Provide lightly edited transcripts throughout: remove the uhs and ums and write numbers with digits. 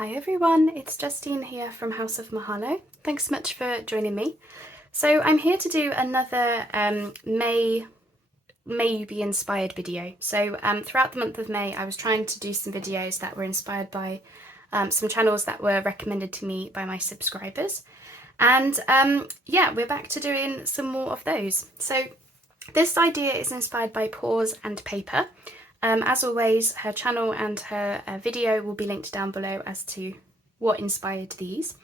Hi everyone, it's Justine here from House of Mahalo. Thanks so much for joining me. So I'm here to do another May You Be Inspired video. So throughout the month of May I was trying to do some videos that were inspired by some channels that were recommended to me by my subscribers. And yeah, we're back to doing some more of those. So this idea is inspired by Paws and Paper. As always, her channel and her video will be linked down below as to what inspired these.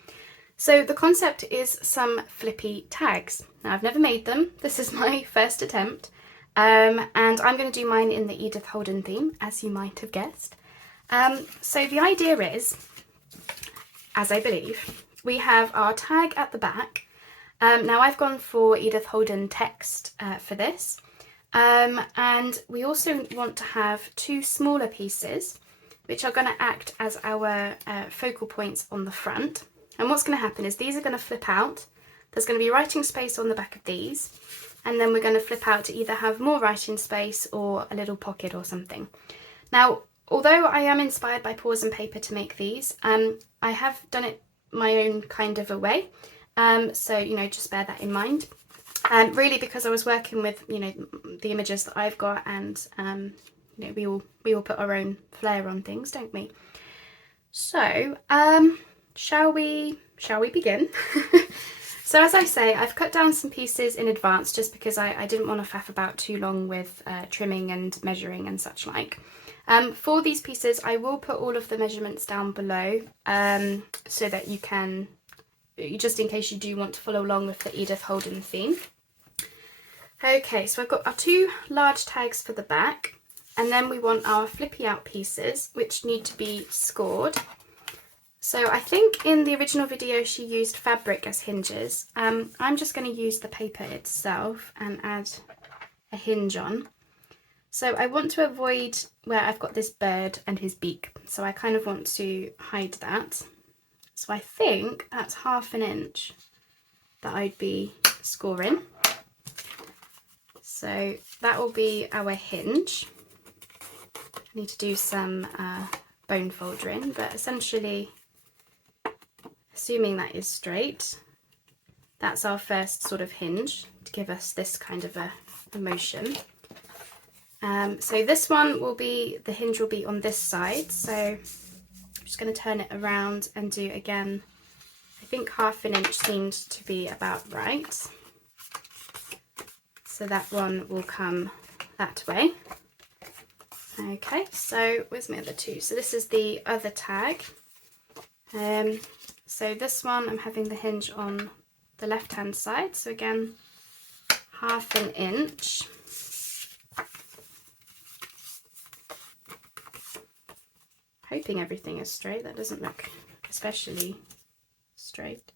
So the concept is some Flippy tags. Now I've never made them, this is my first attempt, and I'm going to do mine in the Edith Holden theme, as you might have guessed. So the idea is, as I believe, we have our tag at the back. Now I've gone for Edith Holden text for this. And we also want to have two smaller pieces which are going to act as our focal points on the front. And what's going to happen is these are going to flip out. There's going to be writing space on the back of these, and then we're going to flip out to either have more writing space or a little pocket or something. Now, although I am inspired by Paws and Paper to make these, I have done it my own kind of a way. So, you know, just bear that in mind. Really, because I was working with, you know, the images that I've got, and you know, we all put our own flair on things, don't we? So, shall we begin? So as I say, I've cut down some pieces in advance just because I didn't want to faff about too long with trimming and measuring and such like. For these pieces, I will put all of the measurements down below so that you can, just in case you do want to follow along with the Edith Holden theme. Okay, so I've got our two large tags for the back, and then we want our flippy out pieces, which need to be scored. So I think in the original video she used fabric as hinges. I'm just going to use the paper itself and add a hinge on. So I want to avoid where I've got this bird and his beak, so I kind of want to hide that. So I think that's 1/2 inch that I'd be scoring. So that will be our hinge. I need to do some bone foldering, but essentially, assuming that is straight, that's our first sort of hinge to give us this kind of a motion. So this one will be, the hinge will be on this side, so I'm just going to turn it around and do again, I think 1/2 inch seemed to be about right. So that one will come that way. Okay, so where's my other two? So this is the other tag. So this one I'm having the hinge on the left hand side, so again 1/2 inch. Hoping everything is straight. That doesn't look especially straight.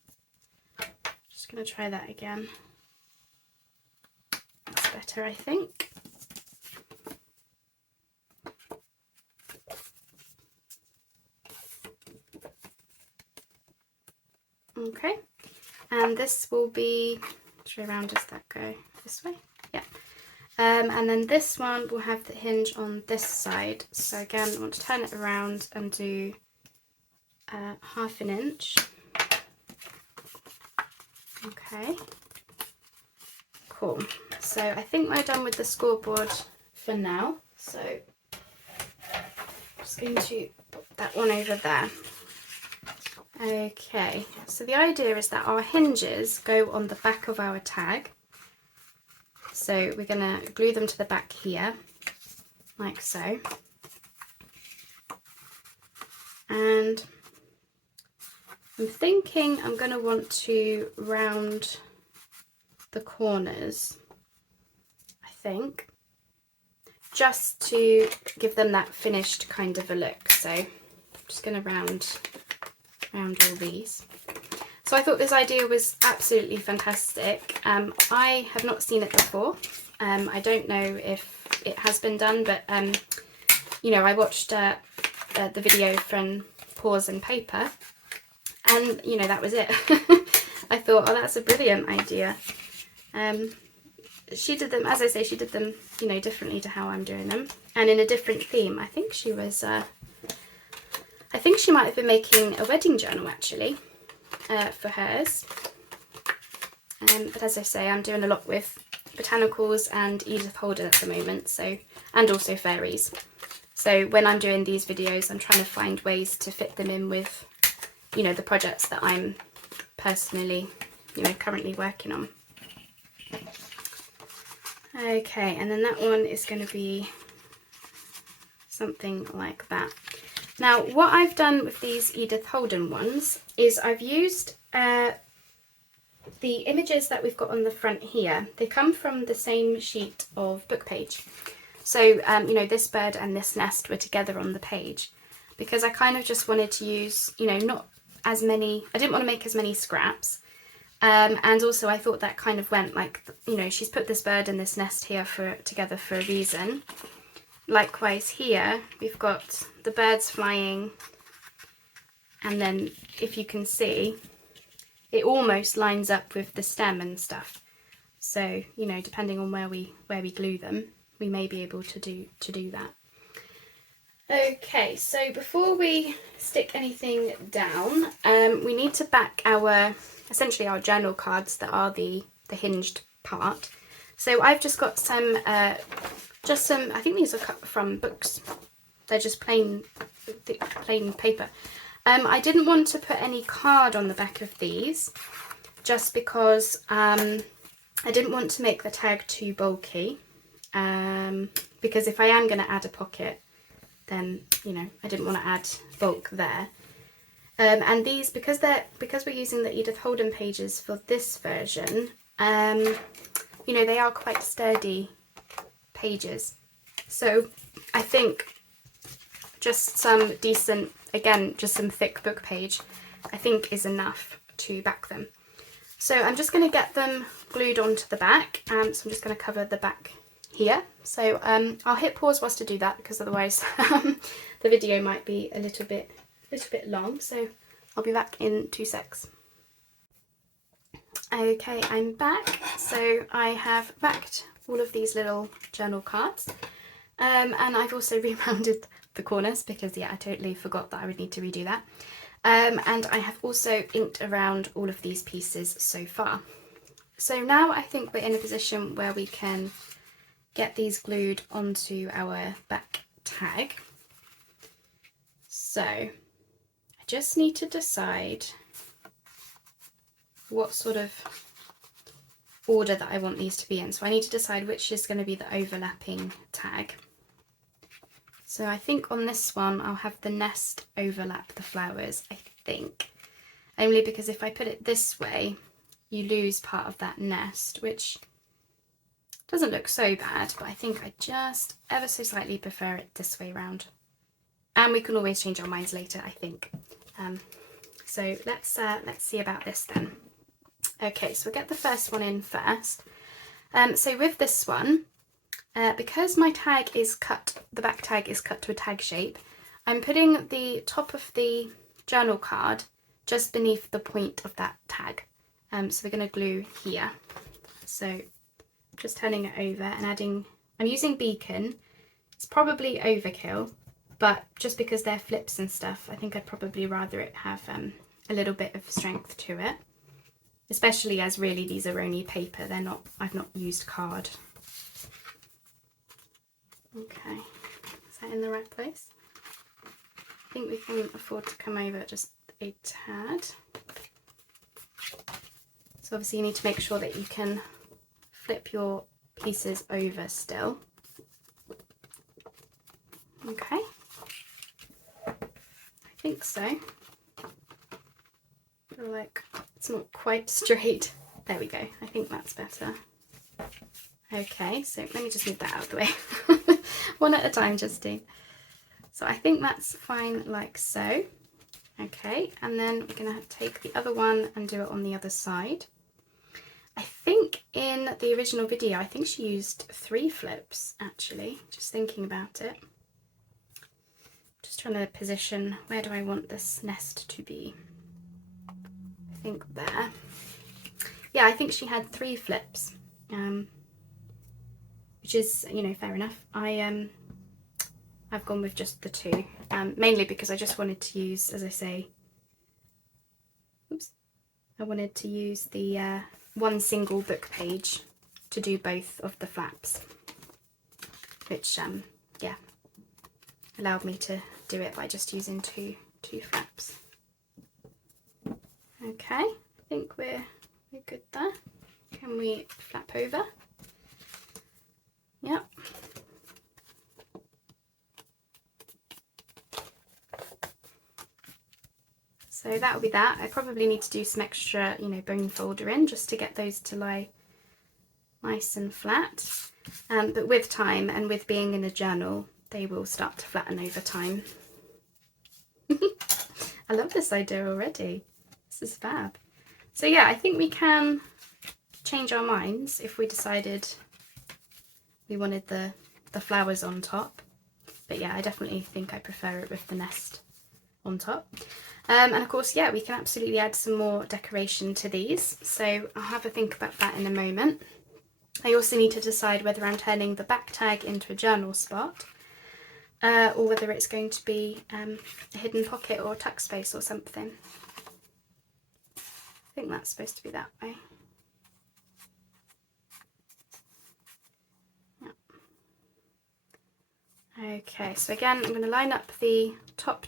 Just going to try that again. That's better, I think. Okay, and this will be, which way around does that go? This way? Yeah. And then this one will have the hinge on this side. So again, I want to turn it around and do 1/2 inch. Okay. Cool. So I think we're done with the scoreboard for now. So I'm just going to put that one over there. Okay, so the idea is that our hinges go on the back of our tag. So we're going to glue them to the back here, like so. And I'm thinking I'm going to want to round the corners, I think, just to give them that finished kind of a look. So I'm just going to round all these. So I thought this idea was absolutely fantastic. I have not seen it before. I don't know if it has been done, but you know, I watched the video from Paws and Paper, and you know, that was it. I thought, oh, that's a brilliant idea. She did them, as I say, she did them, you know, differently to how I'm doing them, and in a different theme. I think she was I think she might have been making a wedding journal actually for hers. But as I say, I'm doing a lot with botanicals and Edith Holden at the moment, so, and also fairies. So when I'm doing these videos, I'm trying to find ways to fit them in with, you know, the projects that I'm personally, you know, currently working on. Okay, and then that one is going to be something like that. Now, what I've done with these Edith Holden ones is I've used the images that we've got on the front here. They come from the same sheet of book page. So, you know, this bird and this nest were together on the page because I kind of just wanted to use, you know, not as many, I didn't want to make as many scraps. And also I thought that kind of went like, you know, she's put this bird and this nest here together for a reason. Likewise here, we've got the birds flying, and then if you can see, it almost lines up with the stem and stuff. So, you know, depending on where we glue them, we may be able to do that. Okay, so before we stick anything down, we need to back essentially our journal cards that are the hinged part. So I've just got some, I think these are cut from books. They're just plain paper. I didn't want to put any card on the back of these, just because I didn't want to make the tag too bulky. Because if I am going to add a pocket, then, you know, I didn't want to add bulk there. And these, because we're using the Edith Holden pages for this version, you know, they are quite sturdy pages. So I think just some decent, again, just some thick book page, I think is enough to back them. So I'm just going to get them glued onto the back. So I'm just going to cover the back here. So I'll hit pause whilst I do that, because otherwise the video might be a little bit long. So I'll be back in 2 secs. Okay, I'm back. So I have backed all of these little journal cards, and I've also rerounded the corners because, yeah, I totally forgot that I would need to redo that. And I have also inked around all of these pieces so far. So now I think we're in a position where we can get these glued onto our back tag. So I just need to decide what sort of order that I want these to be in. So I need to decide which is going to be the overlapping tag. So I think on this one I'll have the nest overlap the flowers, I think. Only because if I put it this way, you lose part of that nest, which doesn't look so bad, but I think I just ever so slightly prefer it this way around. And we can always change our minds later, I think. So let's see about this then. Okay, so we'll get the first one in first. So with this one, because my tag is cut, the back tag is cut to a tag shape, I'm putting the top of the journal card just beneath the point of that tag. So we're going to glue here. So just turning it over and adding, I'm using beacon. It's probably overkill, but just because they're flips and stuff, I think I'd probably rather it have a little bit of strength to it. Especially as really these are only paper, I've not used card. Okay, is that in the right place? I think we can afford to come over just a tad. So obviously you need to make sure that you can flip your pieces over still. Okay, I think so. I feel like it's not quite straight. There we go, I think that's better. Okay, so let me just move that out of the way. One at a time, Justine. So I think that's fine like so. Okay, and then we're going to take the other one and do it on the other side. I think in the original video, I think she used 3 flips actually, just thinking about it. Just trying to position, where do I want this nest to be? I think there. Yeah, I think she had 3 flips, which is, you know, fair enough. I I've gone with just the 2, mainly because I just wanted to use, as I say, I wanted to use the one single book page to do both of the flaps, which yeah, allowed me to do it by just using two flaps. Okay, I think we're good there. Can we flap over? Yep. So that will be that. I probably need to do some extra, bone folder in just to get those to lie nice and flat. But with time and with being in a journal, they will start to flatten over time. I love this idea already. This is fab. So yeah, I think we can change our minds if we decided we wanted the flowers on top. But yeah, I definitely think I prefer it with the nest on top. And of course, yeah, we can absolutely add some more decoration to these. So I'll have a think about that in a moment. I also need to decide whether I'm turning the back tag into a journal spot or whether it's going to be a hidden pocket or tuck space or something. I think that's supposed to be that way. Yeah. Okay, so again, I'm going to line up the top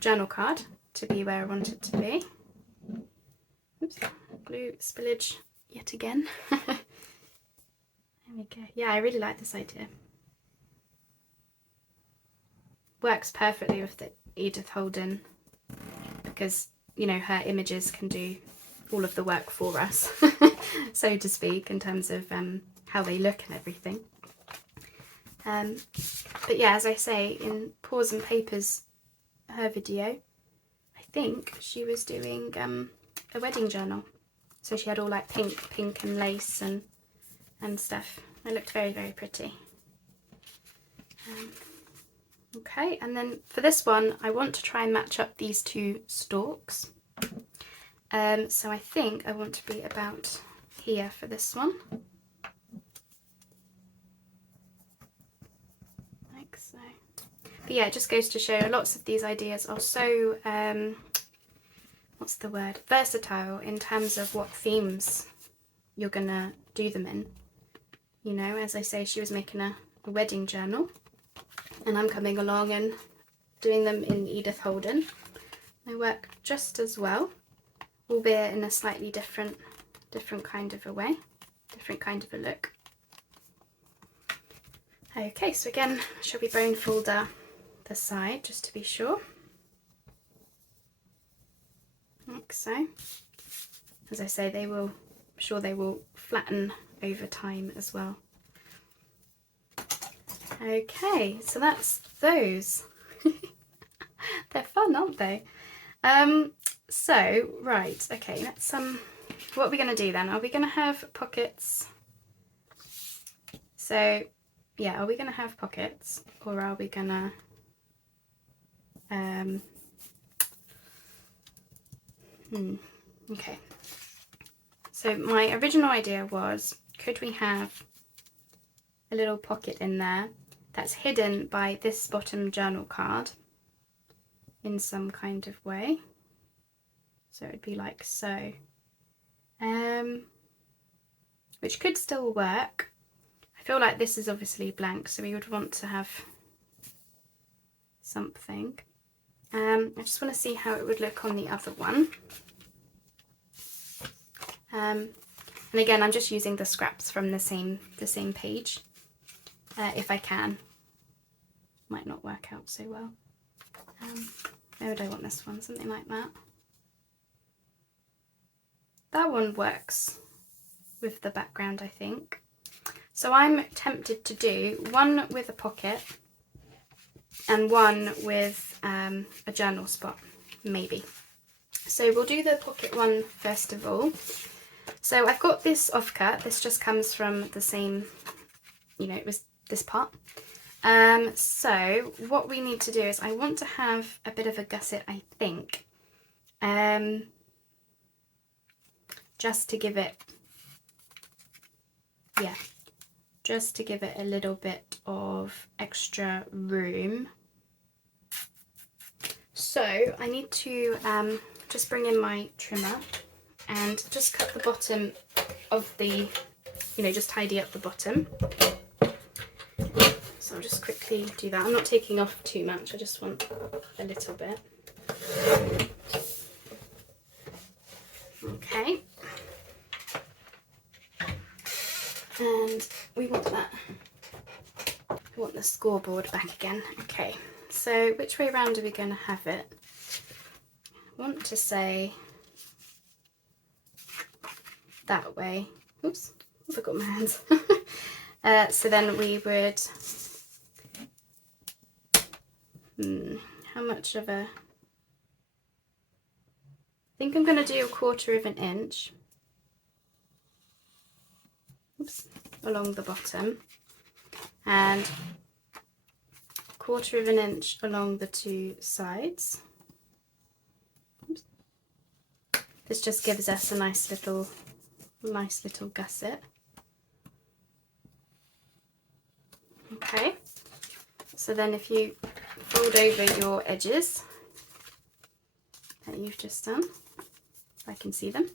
journal card to be where I want it to be. Oops, glue spillage yet again. There we go. Yeah, I really like this idea. Works perfectly with the Edith Holden because, her images can do all of the work for us, so to speak, in terms of how they look and everything. But yeah, as I say, in Paws and Papers, her video, I think she was doing a wedding journal. So she had all like pink and lace and stuff. It looked very, very pretty. Okay, and then for this one, I want to try and match up these 2 stalks. So I think I want to be about here for this one. Like so. But yeah, it just goes to show lots of these ideas are so, what's the word, versatile in terms of what themes you're gonna do them in. As I say, she was making a wedding journal, and I'm coming along and doing them in Edith Holden. They work just as well, albeit in a slightly different kind of a way, different kind of a look. Okay, so again, shall we bone folder the side just to be sure? Like so. As I say, they will flatten over time as well. Okay, so that's those. They're fun, aren't they? So right, okay, let's what are we going to do then? Are we going to have pockets? So yeah, are we going to have pockets, or are we going to okay, so my original idea was, could we have a little pocket in there that's hidden by this bottom journal card in some kind of way? So it would be like so, which could still work. I feel like this is obviously blank, so we would want to have something. I just want to see how it would look on the other one. And again, I'm just using the scraps from the same page, if I can. Might not work out so well. Where would I want this one? Something like that. That one works with the background, I think. So I'm tempted to do one with a pocket and one with a journal spot, maybe. So we'll do the pocket one first of all. So I've got this offcut. This just comes from the same, it was this part. So what we need to do is I want to have a bit of a gusset, I think, just to give it, just to give it a little bit of extra room. So I need to just bring in my trimmer and just cut the bottom of the, just tidy up the bottom. So I'll just quickly do that. I'm not taking off too much, I just want a little bit. Okay. And we want that. We want the scoreboard back again. Okay, so which way around are we going to have it? I want to say that way. Oops, I forgot my hands. So then we would, how much of a, I think I'm going to do 1/4 of an inch. Oops, along the bottom, and 1/4 of an inch along the two sides. Oops. This just gives us a nice little gusset. Okay, so then if you fold over your edges that you've just done, so I can see them.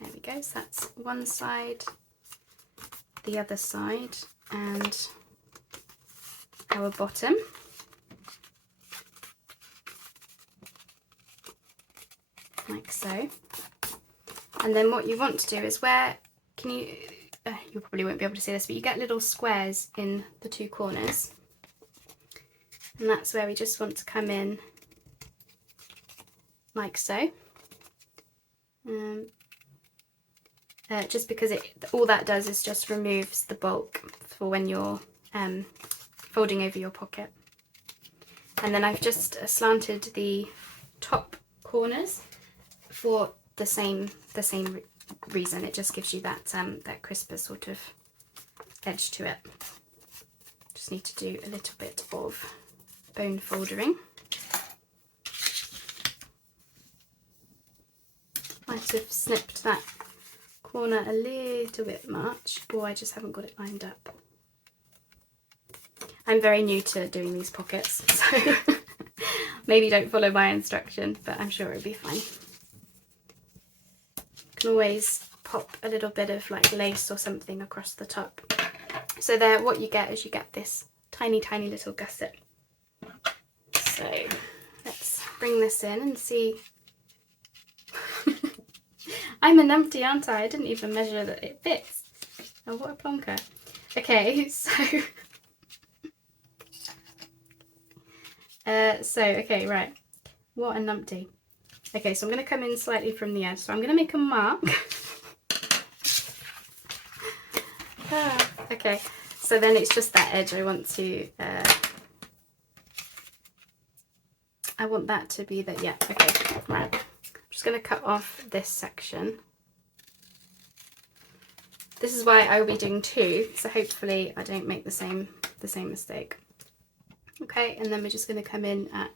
There we go, so that's one side, the other side, and our bottom. Like so. And then what you want to do is you probably won't be able to see this, but you get little squares in the two corners. And that's where we just want to come in like so. Just because all that does is just removes the bulk for when you're folding over your pocket. And then I've just slanted the top corners for the same reason. It just gives you that crisper sort of edge to it. Just need to do a little bit of bone foldering. Might have snipped that corner a little bit much, or I just haven't got it lined up. I'm very new to doing these pockets, so maybe don't follow my instruction, but I'm sure it'll be fine. You can always pop a little bit of like lace or something across the top. So there, what you get is you get this tiny little gusset. So let's bring this in and see. I'm a numpty, aren't I? I didn't even measure that it fits. Oh, what a plonker. Okay, so okay, right. What a numpty. Okay, so I'm going to come in slightly from the edge. So I'm going to make a mark. Okay, so then it's just that edge I want to, I want that to be the, yeah, okay, right. I'm just going to cut off this section. This is why I will be doing two, so hopefully I don't make the same mistake. Okay, and then we're just going to come in at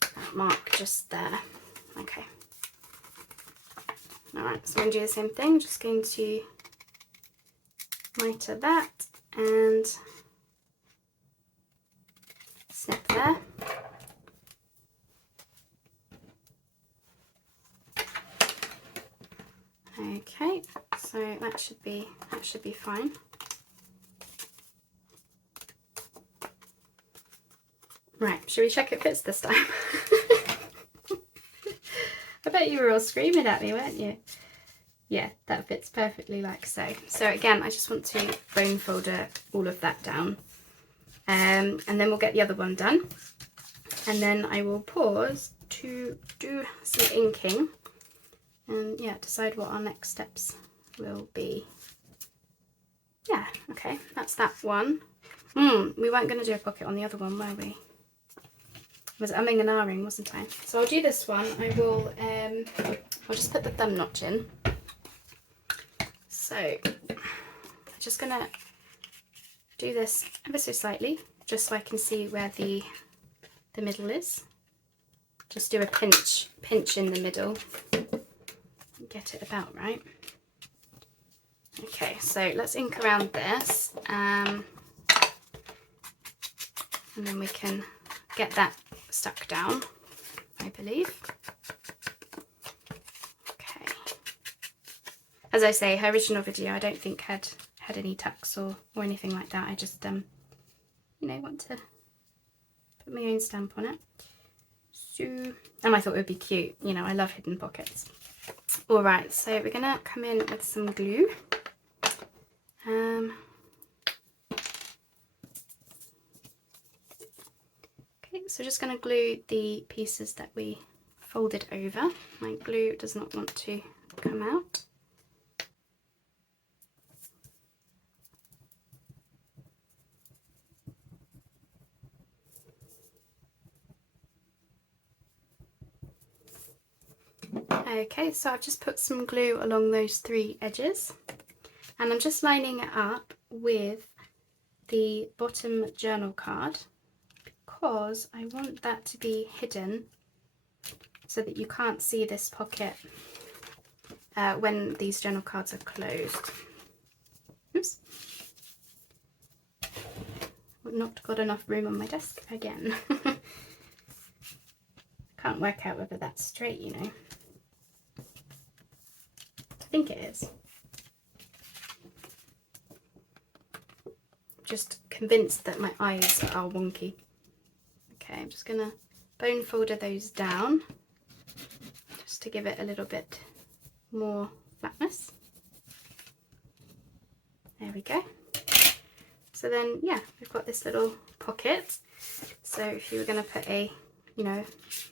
that mark just there. Okay. Alright, so I'm going to do the same thing, just going to miter that and snip there. Okay, so that should be fine. Right, should we check it fits this time? I bet you were all screaming at me, weren't you? Yeah, that fits perfectly like so. So again, I just want to bone folder all of that down. And then we'll get the other one done. And then I will pause to do some inking. And yeah, decide what our next steps will be. Yeah, okay, that's that one. We weren't going to do a pocket on the other one, were we? I was umming and ahhing, wasn't I? So I'll do this one. I will, I'll just put the thumb notch in. So I'm just going to do this ever so slightly, just so I can see where the middle is. Just do a pinch in the middle. Get it about right. Okay, so let's ink around this, and then we can get that stuck down, I believe. Okay. As I say, her original video I don't think had any tucks or anything like that. I just you know, want to put my own stamp on it. So, and I thought it would be cute. You know, I love hidden pockets. All right, so we're gonna come in with some glue. Okay, so just going to glue the pieces that we folded over. My glue does not want to come out. Okay, so I've just put some glue along those 3 edges, and I'm just lining it up with the bottom journal card because I want that to be hidden so that you can't see this pocket when these journal cards are closed. Oops. Not got enough room on my desk again. Can't work out whether that's straight, you know. I think it is. Just convinced that my eyes are wonky. Okay, I'm just gonna bone folder those down just to give it a little bit more flatness. There we go. So then, yeah, we've got this little pocket. So if you were going to put a, you know,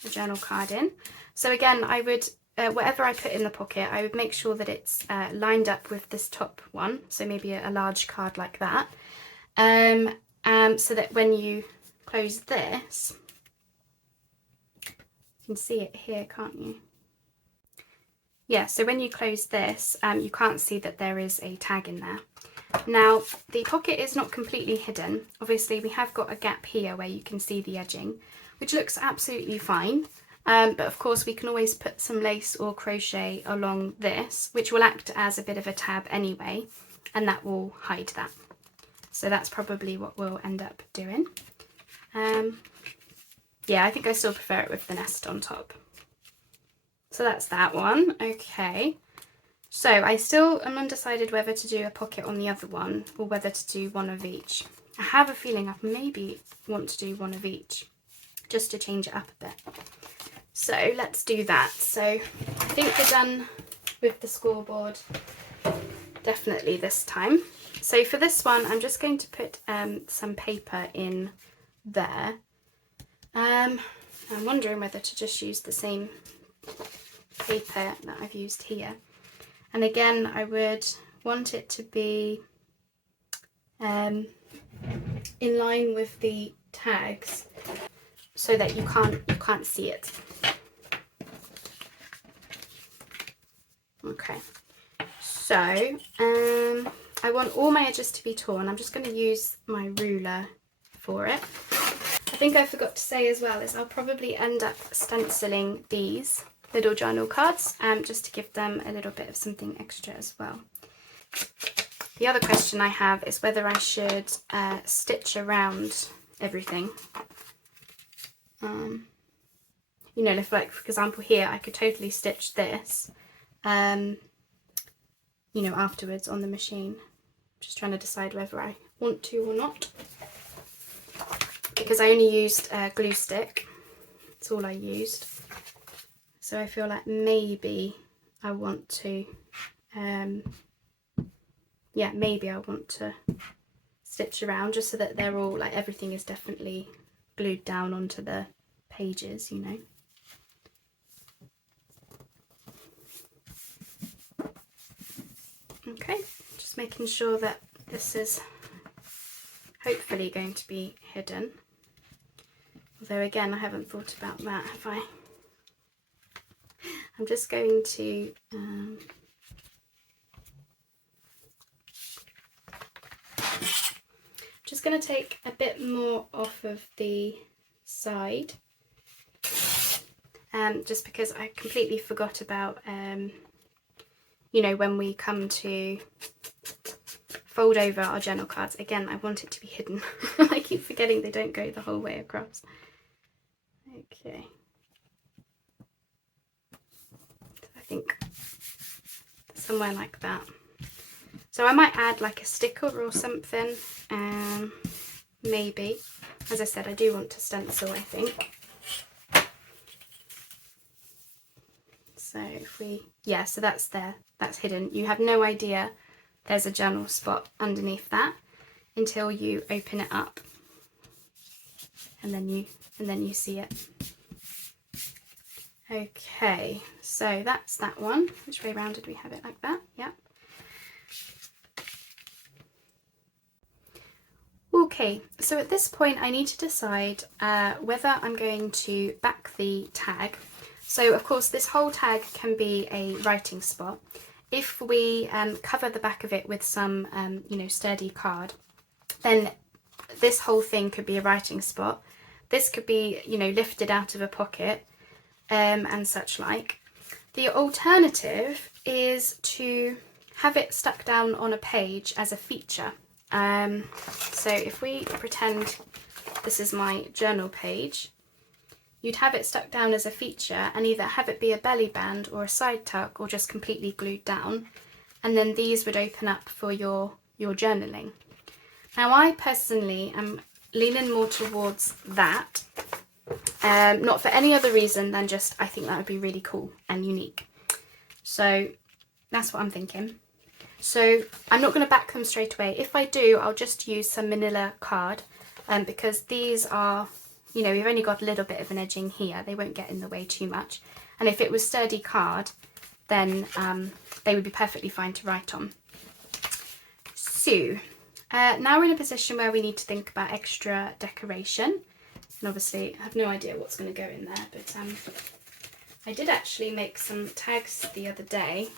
a journal card in. So again, I would, whatever I put in the pocket, I would make sure that it's lined up with this top one. So maybe a large card like that. So that when you close this, you can see it here, can't you? Yeah, so when you close this, you can't see that there is a tag in there. Now, the pocket is not completely hidden. Obviously, we have got a gap here where you can see the edging, which looks absolutely fine. But of course, we can always put some lace or crochet along this, which will act as a bit of a tab anyway, and that will hide that. So that's probably what we'll end up doing. Yeah, I think I still prefer it with the nest on top. So that's that one. Okay. So I still am undecided whether to do a pocket on the other one or whether to do one of each. I have a feeling I maybe want to do one of each just to change it up a bit. So let's do that. So I think we're done with the scoreboard definitely this time. So for this one, I'm just going to put some paper in there. I'm wondering whether to just use the same paper that I've used here. And again, I would want it to be in line with the tags so that you can't see it. Okay, so I want all my edges to be torn. I'm just going to use my ruler for it. I think I forgot to say as well is I'll probably end up stenciling these little journal cards just to give them a little bit of something extra as well. The other question I have is whether I should stitch around everything. You know, if like for example here I could totally stitch this you know, afterwards on the machine. Just trying to decide whether I want to or not, because I only used glue stick. That's all I used. So I feel like maybe I want to, yeah, maybe I want to stitch around just so that they're all, like everything is definitely glued down onto the pages, you know. Okay, just making sure that this is hopefully going to be hidden. Although again, I haven't thought about that, have I? I'm just going to take a bit more off of the side, just because I completely forgot about, you know, when we come to fold over our journal cards. Again, I want it to be hidden. I keep forgetting they don't go the whole way across. Okay. I think somewhere like that. So I might add like a sticker or something, maybe. As I said, I do want to stencil, I think. So if we, yeah, so that's there, that's hidden. You have no idea there's a journal spot underneath that until you open it up, and then you see it. Okay, so that's that one. Which way round did we have it? Like that? Yeah. Okay, so at this point I need to decide whether I'm going to back the tag. So of course this whole tag can be a writing spot. If we cover the back of it with some you know, sturdy card, then this whole thing could be a writing spot. This could be, you know, lifted out of a pocket and such like. The alternative is to have it stuck down on a page as a feature. So if we pretend this is my journal page, you'd have it stuck down as a feature and either have it be a belly band or a side tuck or just completely glued down, and then these would open up for your journaling. Now I personally am leaning more towards that, not for any other reason than just I think that would be really cool and unique. So that's what I'm thinking. So I'm not going to back them straight away. If I do, I'll just use some manila card, because these are, you know, we've only got a little bit of an edging here. They won't get in the way too much. And if it was sturdy card, then they would be perfectly fine to write on. So now we're in a position where we need to think about extra decoration. And obviously I have no idea what's going to go in there, but I did actually make some tags the other day,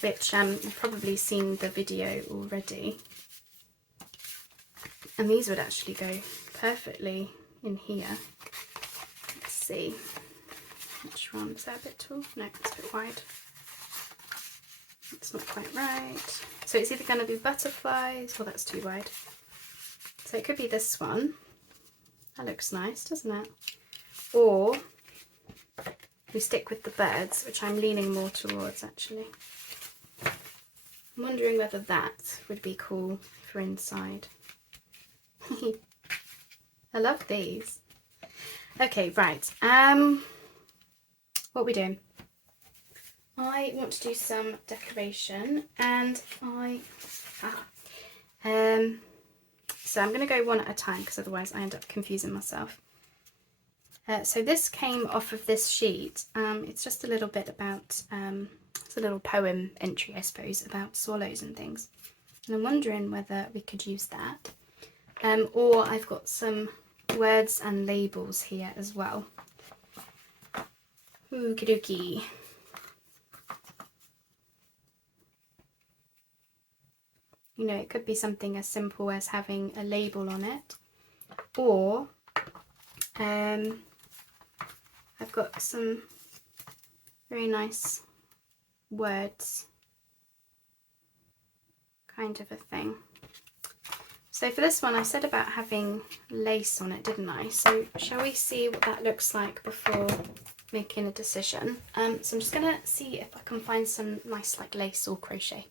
which you've probably seen the video already. And these would actually go perfectly in here. Let's see. Which one? Is that a bit tall? No, it's a bit wide. It's not quite right. So it's either going to be butterflies, or that's too wide. So it could be this one. That looks nice, doesn't it? Or we stick with the birds, which I'm leaning more towards actually. I'm wondering whether that would be cool for inside. I love these. Okay, right. What are we doing? I want to do some decoration, and so I'm going to go one at a time because otherwise I end up confusing myself. So this came off of this sheet. It's just a little bit about, it's a little poem entry, I suppose, about swallows and things. And I'm wondering whether we could use that. Or I've got some words and labels here as well. Okie dokie. You know, it could be something as simple as having a label on it, or I've got some very nice words, kind of a thing. So for this one I said about having lace on it, didn't I? So shall we see what that looks like before making a decision? So I'm just going to see if I can find some nice like lace or crochet.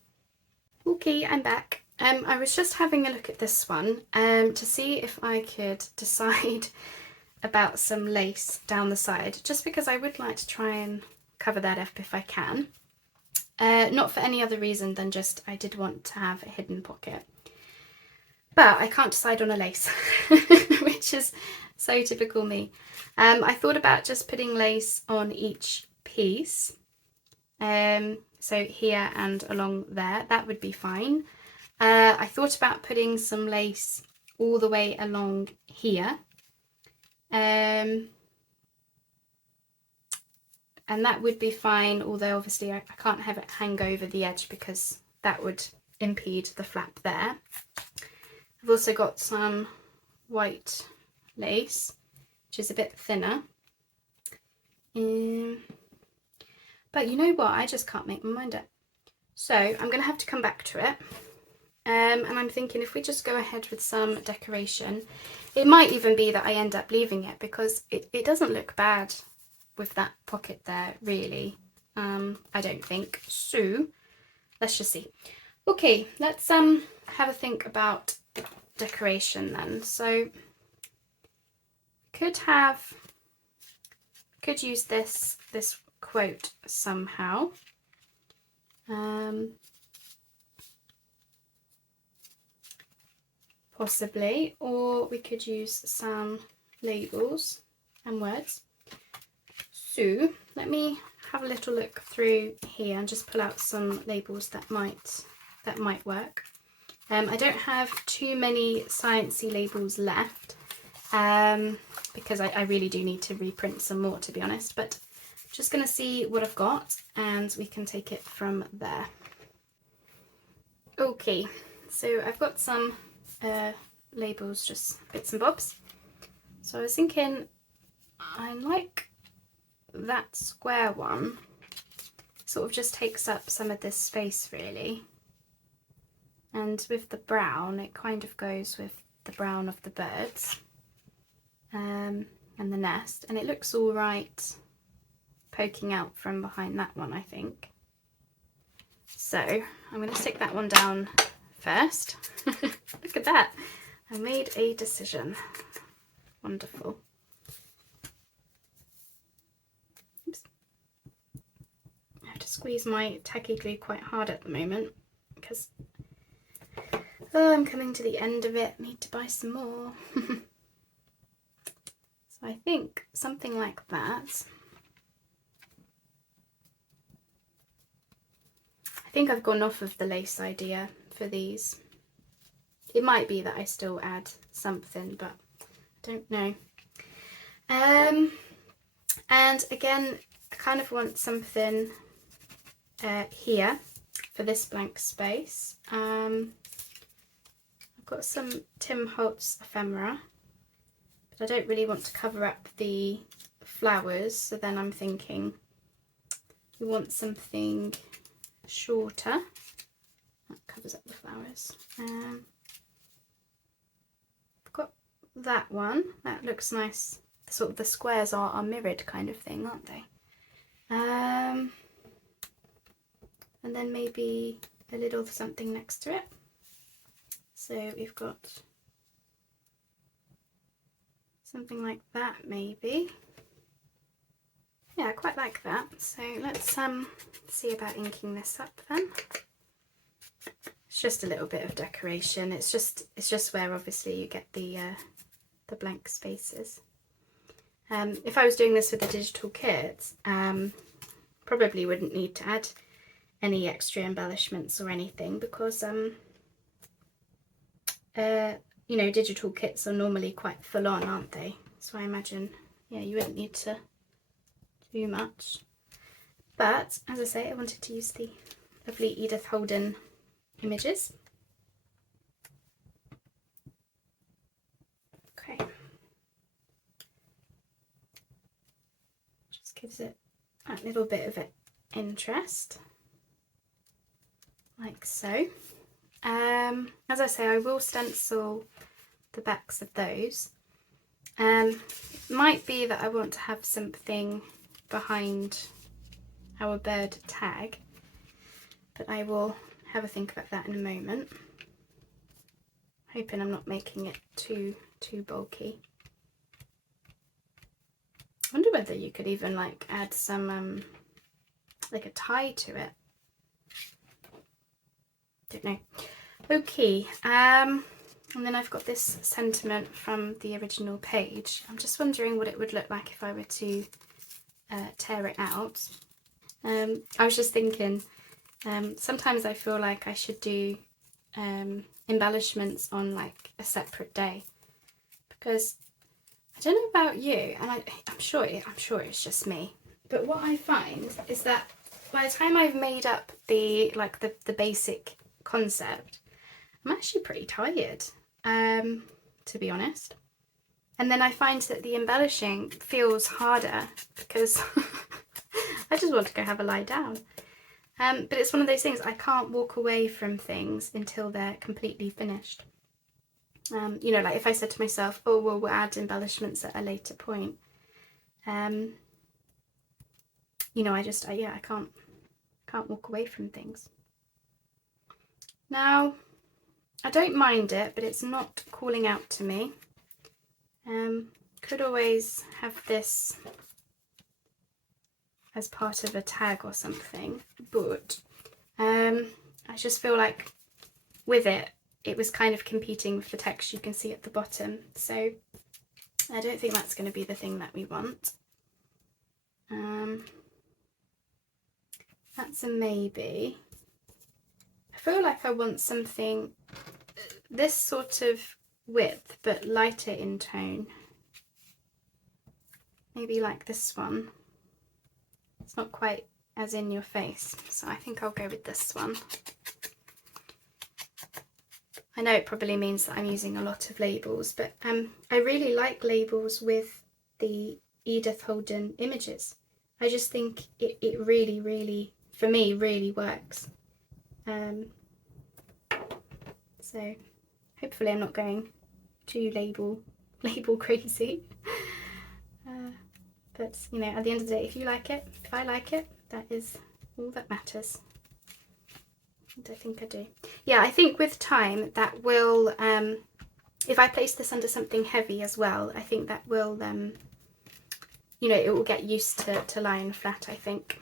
Okay, I'm back. I was just having a look at this one to see if I could decide about some lace down the side, just because I would like to try and cover that up if I can. Not for any other reason than just I did want to have a hidden pocket. But I can't decide on a lace, which is so typical me. I thought about just putting lace on each piece. So here and along there, that would be fine. I thought about putting some lace all the way along here. And that would be fine, although obviously I can't have it hang over the edge because that would impede the flap there. I've also got some white lace, which is a bit thinner. But you know what, I just can't make my mind up. So I'm going to have to come back to it. And I'm thinking if we just go ahead with some decoration, it might even be that I end up leaving it because it doesn't look bad with that pocket there, really. I don't think. So let's just see. Okay, let's have a think about the decoration then. So could use this quote somehow. Possibly, or we could use some labels and words. So let me have a little look through here and just pull out some labels that might work. I don't have too many sciencey labels left because I really do need to reprint some more, to be honest, but just going to see what I've got and we can take it from there. Okay, so I've got some labels, just bits and bobs. So I was thinking I like that square one. Sort of just takes up some of this space really. And with the brown, it kind of goes with the brown of the birds and the nest. And it looks all right poking out from behind that one, I think. So I'm going to stick that one down first. Look at that. I made a decision. Wonderful. Oops. I have to squeeze my tacky glue quite hard at the moment because I'm coming to the end of it. Need to buy some more. So I think something like that. I think I've gone off of the lace idea for these. It might be that I still add something, but I don't know. And again, I kind of want something here for this blank space. I've got some Tim Holtz ephemera, but I don't really want to cover up the flowers, so then I'm thinking we want something shorter that covers up the flowers. I've got that one, that looks nice. Sort of the squares are mirrored kind of thing, aren't they? And then maybe a little something next to it. So we've got something like that maybe. Yeah, I quite like that. So let's see about inking this up then. It's just a little bit of decoration. It's just where obviously you get the blank spaces. If I was doing this with a digital kit, probably wouldn't need to add any extra embellishments or anything because you know, digital kits are normally quite full on, aren't they? So I imagine, yeah, you wouldn't need to do much. But as I say, I wanted to use the lovely Edith Holden images. Okay. Just gives it a little bit of interest, like so. As I say, I will stencil the backs of those. It might be that I want to have something behind our bird tag, but I will have a think about that in a moment. Hoping I'm not making it too bulky. I wonder whether you could even like add some like a tie to it. Don't know. Okay, and then I've got this sentiment from the original page. I'm just wondering what it would look like if I were to tear it out. I was just thinking, sometimes I feel like I should do embellishments on like a separate day, because I don't know about you, and I'm sure it's just me, but what I find is that by the time I've made up the basic concept, I'm actually pretty tired, to be honest. And then I find that the embellishing feels harder because I just want to go have a lie down. But it's one of those things, I can't walk away from things until they're completely finished. You know, like if I said to myself, oh, well, we'll add embellishments at a later point. You know, I can't walk away from things. Now, I don't mind it, but it's not calling out to me. Could always have this as part of a tag or something, but I just feel like with it, it was kind of competing with the text you can see at the bottom, so I don't think that's going to be the thing that we want. That's a maybe. I feel like I want something this sort of width but lighter in tone. Maybe like this one. It's not quite as in your face, so I think I'll go with this one. I know it probably means that I'm using a lot of labels, but I really like labels with the Edith Holden images. I just think it really, really, for me, really works. So hopefully I'm not going too label crazy. But you know, at the end of the day, if you like it, if I like it, that is all that matters. And I think I do. Yeah, I think with time that will, if I place this under something heavy as well, I think that will, you know, it will get used to lying flat, I think.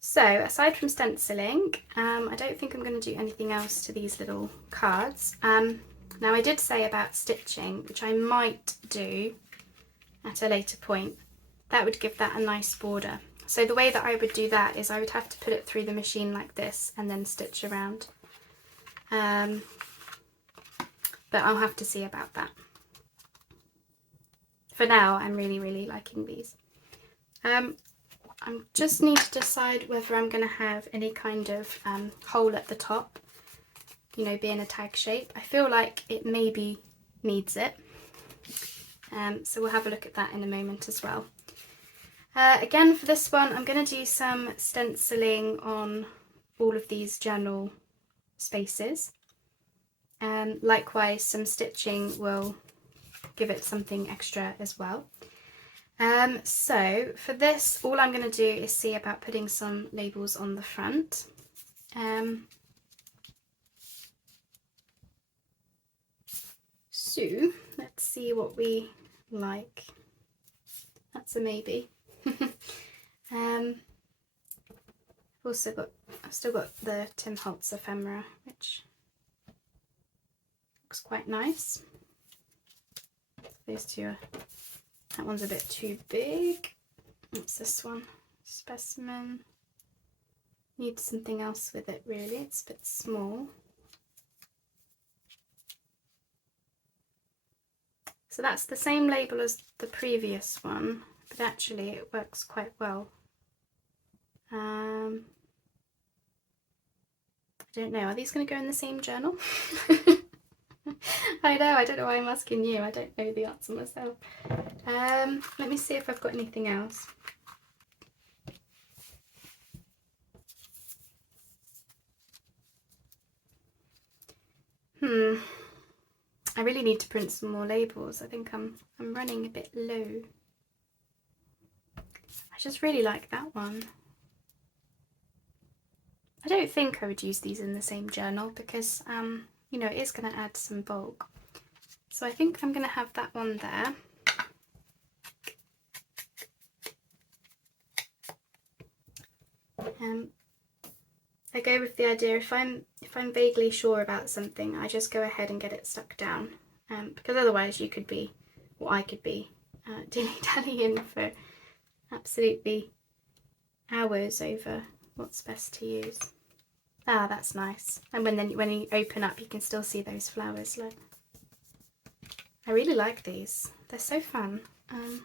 So aside from stenciling, I don't think I'm going to do anything else to these little cards. Now I did say about stitching, which I might do at a later point. That would give that a nice border. So the way that I would do that is I would have to put it through the machine like this and then stitch around. But I'll have to see about that. For now, I'm really, really liking these. I just need to decide whether I'm going to have any kind of hole at the top, you know, being a tag shape. I feel like it maybe needs it. So we'll have a look at that in a moment as well. Again, for this one, I'm going to do some stenciling on all of these journal spaces. Likewise, some stitching will give it something extra as well. So for this, all I'm going to do is see about putting some labels on the front. So let's see what we like. That's a maybe. I've still got the Tim Holtz ephemera, which looks quite nice. Those two are, that one's a bit too big. What's this one? Specimen. Needs something else with it really, it's a bit small. So that's the same label as the previous one, but actually it works quite well. I don't know, are these going to go in the same journal? I know, I don't know why I'm asking you, I don't know the answer myself. Let me see if I've got anything else. I really need to print some more labels. I think I'm running a bit low. I just really like that one. I don't think I would use these in the same journal because, you know, it is going to add some bulk. So I think I'm going to have that one there. I go with the idea if I'm vaguely sure about something, I just go ahead and get it stuck down, because otherwise you could be, or I could be, dilly-dallying for absolutely hours over what's best to use. Ah, that's nice. And when you open up, you can still see those flowers. Look, I really like these. They're so fun. I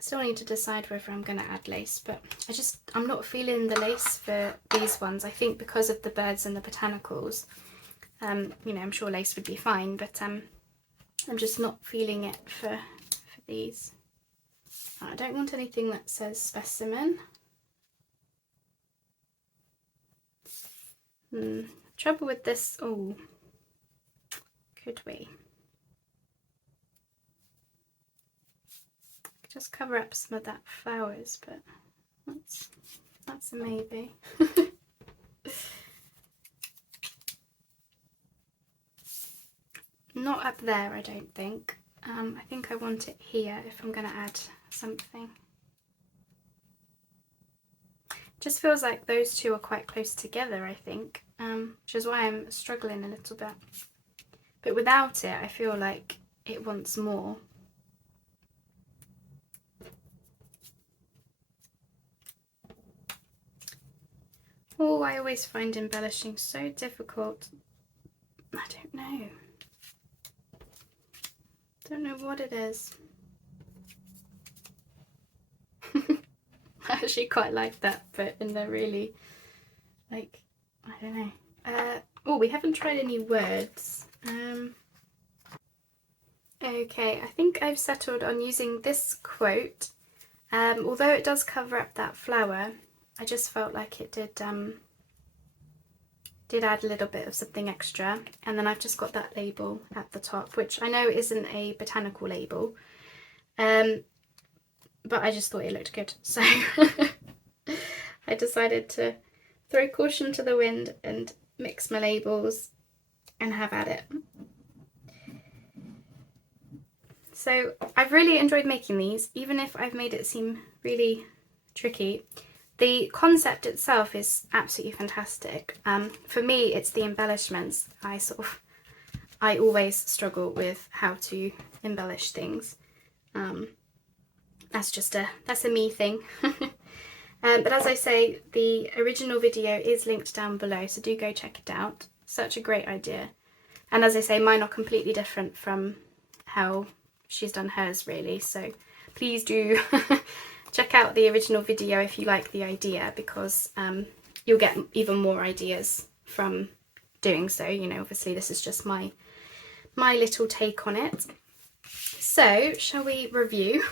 still need to decide whether I'm going to add lace, but I'm not feeling the lace for these ones. I think because of the birds and the botanicals, you know, I'm sure lace would be fine, but I'm just not feeling it for these. I don't want anything that says specimen. Trouble with this, oh, could we? Just cover up some of that flowers, but that's a maybe. Not up there, I don't think. I think I want it here if I'm going to add something. Just feels like those two are quite close together, I think, which is why I'm struggling a little bit. But without it, I feel like it wants more. Oh, I always find embellishing so difficult. I don't know. Don't know what it is. I actually quite like that, but in the really, like, I don't know. Oh, we haven't tried any words. Okay, I think I've settled on using this quote. Although it does cover up that flower, I just felt like it did add a little bit of something extra. And then I've just got that label at the top, which I know isn't a botanical label, but I just thought it looked good, so I decided to throw caution to the wind and mix my labels and have at it. So I've really enjoyed making these, even if I've made it seem really tricky. The concept itself is absolutely fantastic. For me, it's the embellishments. I always struggle with how to embellish things. That's a me thing. But as I say, the original video is linked down below, so do go check it out. Such a great idea. And as I say, mine are completely different from how she's done hers, really, so please do check out the original video if you like the idea, because you'll get even more ideas from doing so. You know, obviously this is just my little take on it. So shall we review?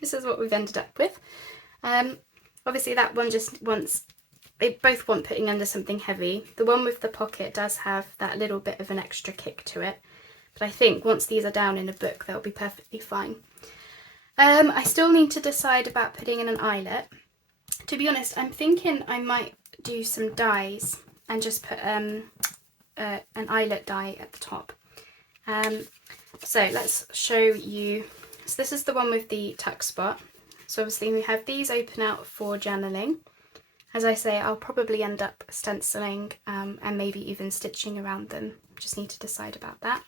This is what we've ended up with. Obviously that one just wants, they both want putting under something heavy. The one with the pocket does have that little bit of an extra kick to it, but I think once these are down in a book, they'll be perfectly fine. I still need to decide about putting in an eyelet. To be honest, I'm thinking I might do some dies and just put an eyelet die at the top. So let's show you. So this is the one with the tuck spot. So obviously we have these open out for journaling. As I say, I'll probably end up stenciling and maybe even stitching around them. Just need to decide about that.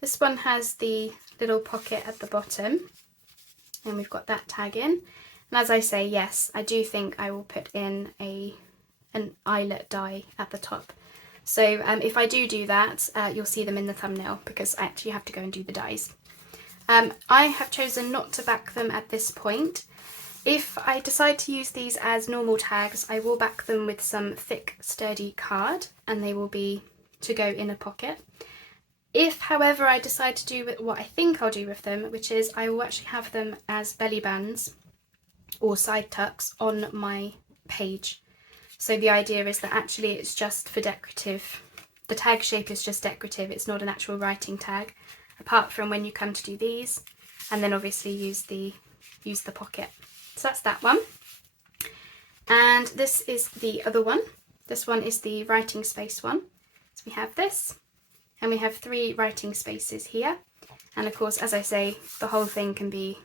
This one has the little pocket at the bottom, and we've got that tag in. And as I say, yes, I do think I will put in an eyelet die at the top. So if I do that, you'll see them in the thumbnail, because I actually have to go and do the dies. I have chosen not to back them at this point. If I decide to use these as normal tags, I will back them with some thick, sturdy card, and they will be to go in a pocket. If, however, I decide to do what I think I'll do with them, which is I will actually have them as belly bands or side tucks on my page. So the idea is that actually it's just for decorative. The tag shape is just decorative, it's not an actual writing tag, apart from when you come to do these, and then obviously use the pocket. So that's that one. And this is the other one. This one is the writing space one. So we have this, and we have 3 writing spaces here. And of course, as I say, the whole thing can be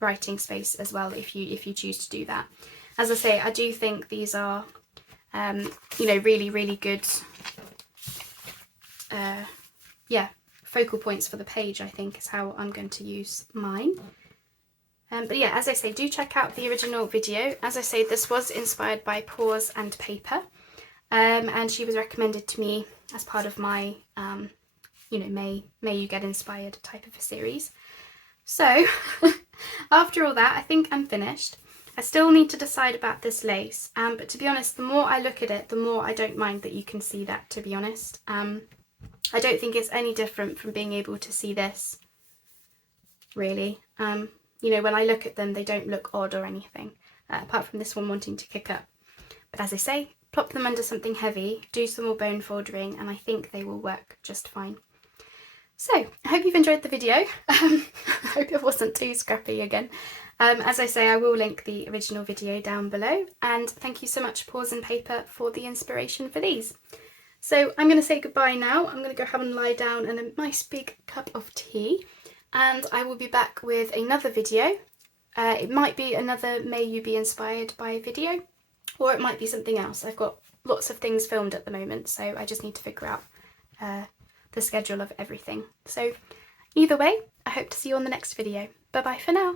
writing space as well if you choose to do that. As I say, I do think these are you know, really, really good focal points for the page, I think, is how I'm going to use mine. But yeah, as I say, do check out the original video. As I say, this was inspired by Paws and Paper, and she was recommended to me as part of my you know, May You Get Inspired type of a series. So after all that, I think I'm finished. I still need to decide about this lace, but to be honest, the more I look at it, the more I don't mind that you can see that, to be honest. I don't think it's any different from being able to see this, really. You know, when I look at them, they don't look odd or anything, apart from this one wanting to kick up. But as I say, plop them under something heavy, do some more bone foldering, and I think they will work just fine. So, I hope you've enjoyed the video. I hope it wasn't too scrappy again. As I say, I will link the original video down below, and thank you so much, Paws and Paper, for the inspiration for these. So I'm going to say goodbye now. I'm going to go have and lie down and a nice big cup of tea, and I will be back with another video. It might be another May You Be Inspired by video, or it might be something else. I've got lots of things filmed at the moment, so I just need to figure out the schedule of everything. So either way, I hope to see you on the next video. Bye bye for now.